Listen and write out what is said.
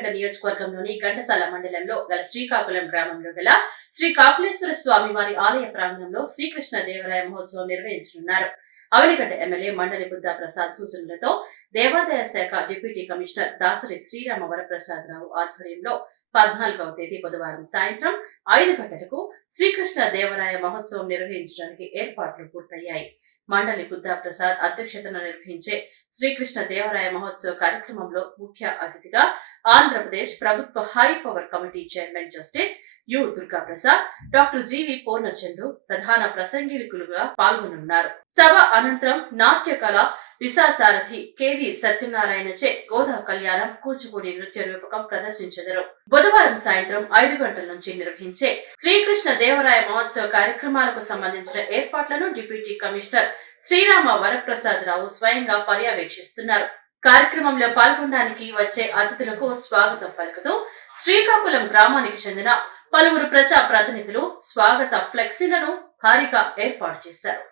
నియోజకవర్గంలోని ఘంటసాల మండలంలో గల శ్రీకాకుళం గ్రామంలో గల శ్రీ కాకులేశ్వర స్వామి వారి ఆలయ ప్రాంగణంలో శ్రీకృష్ణ దేవరాయ మహోత్సవం నిర్వహించనున్నారు. అవనిగడ్డ ఎమ్మెల్యే మండలి బుద్ధా ప్రసాద్ సూచనలతో దేవాదాయ శాఖ డిప్యూటీ కమిషనర్ దాసరి శ్రీరామ వరప్రసాద్ రావు ఆధ్వర్యంలో పద్నాలుగవ తేదీ బుధవారం సాయంత్రం ఐదు గంటలకు శ్రీకృష్ణ దేవరాయ మహోత్సవం నిర్వహించడానికి ఏర్పాట్లు పూర్తయ్యాయి. మండలి బుద్ధా ప్రసాద్ అధ్యక్షతన నిర్వహించే శ్రీకృష్ణ దేవరాయ మహోత్సవ కార్యక్రమంలో ముఖ్య అతిథిగా ఆంధ్రప్రదేశ్ ప్రభుత్వ high power committee chairman justice U Durga Prasad doctor GV Purnachandu ప్రధాన ప్రసంగికులుగా పాల్గొనున్నారు సభ అనంతరం నాట్య కళ విశాసారథి కెవి సత్యనారాయణచే గోదా కళ్యాణం కూచిపూడి నృత్య రూపకం ప్రదర్శించెదరు. బుధవారం సాయంత్రం ఐదు గంటల నుంచి నిర్వహించే శ్రీకృష్ణ దేవరాయ మహోత్సవ కార్యక్రమాలకు సంబంధించిన ఏర్పాట్లను డిప్యూటీ కమిషనర్ శ్రీరామ వరప్రసాద్ రావు స్వయంగా పర్యవేక్షిస్తున్నారు. కార్యక్రమంలో పాల్గొనడానికి వచ్చే అతిథులకు స్వాగతం పలుకుతూ శ్రీకాకుళం గ్రామానికి చెందిన పలువురు ప్రజా ప్రతినిధులు స్వాగత ఫ్లెక్సీలను భారీగా ఏర్పాటు చేశారు.